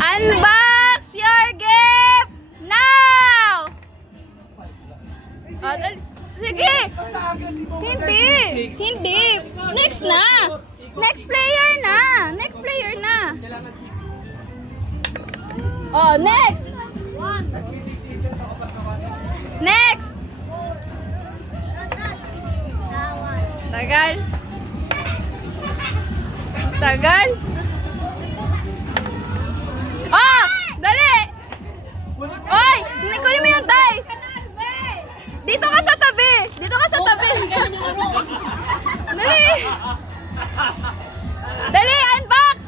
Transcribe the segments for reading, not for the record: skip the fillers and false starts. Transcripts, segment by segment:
Unbox your gift now! Sige! Hindi! Hindi! Next na! Next player na! Next player na! Oh, next! Next! Tagal! Tagal! Oh! Dali! Oy! Kunin mo yung dice! Dito ka sa tabi! Dito ka sa tabi! Dali! Dali! Unbox!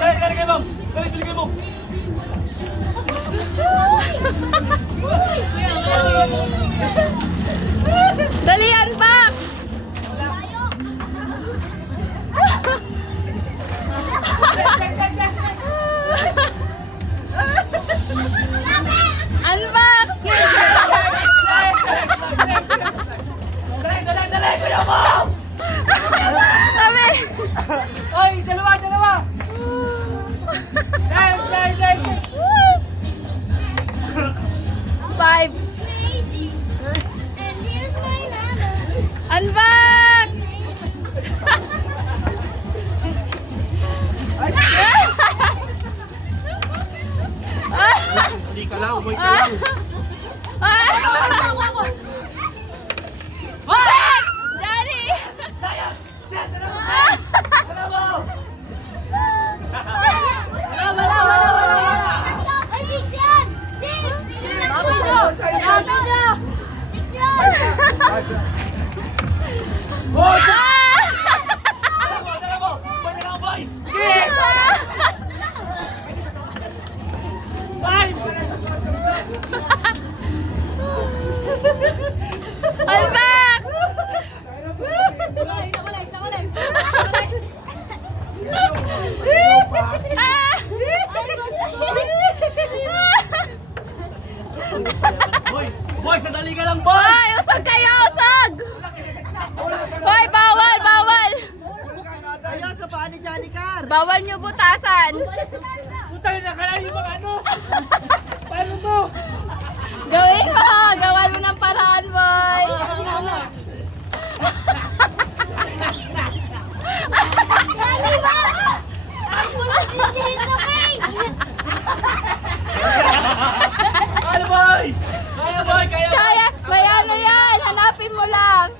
Dali, mo! Dali mo! Dali, unbox! Unbox! Dali, kuya mo! Sabi! Oy, dalawa! Dali! 5. Unbox! Hindi ka lang, umuwi ka lang. Set! Daddy! Set! Dala mo! Ay, 6 yan! 6! Boy! Dala mo! Boy! Sige! 5! Unbox! Boy, sandali ka lang, boy! Hoy, usag kayo, usag! Hoy, bawal! Ayaw sa paa ni Johnny Car! Bawal nyo butasan! Putay na ka lang yung mga ano! Paano to? Gawin mo! Gawan mo ng paraan, boy! Ano, boy? Kaya, boy! Kaya, may ano yan! Hanapin mo lang!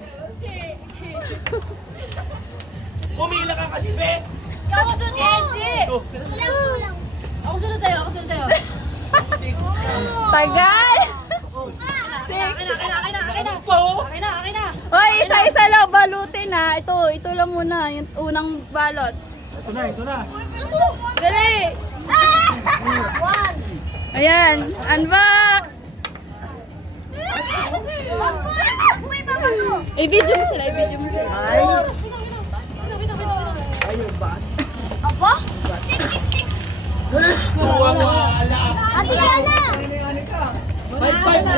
Pumila ka kasi, be! Ako sunod si Enji! Ako sunod sa'yo! Tagal! Ano pa, oh? Akin na! Hoy, isa-isa lang balutin ha. Ito lang muna. Yung unang balot. Ito na. Dali! Ayan, unbox! I-video mo sila, Aba? Buwa mo, ala! Ate Jana! 5-5 na!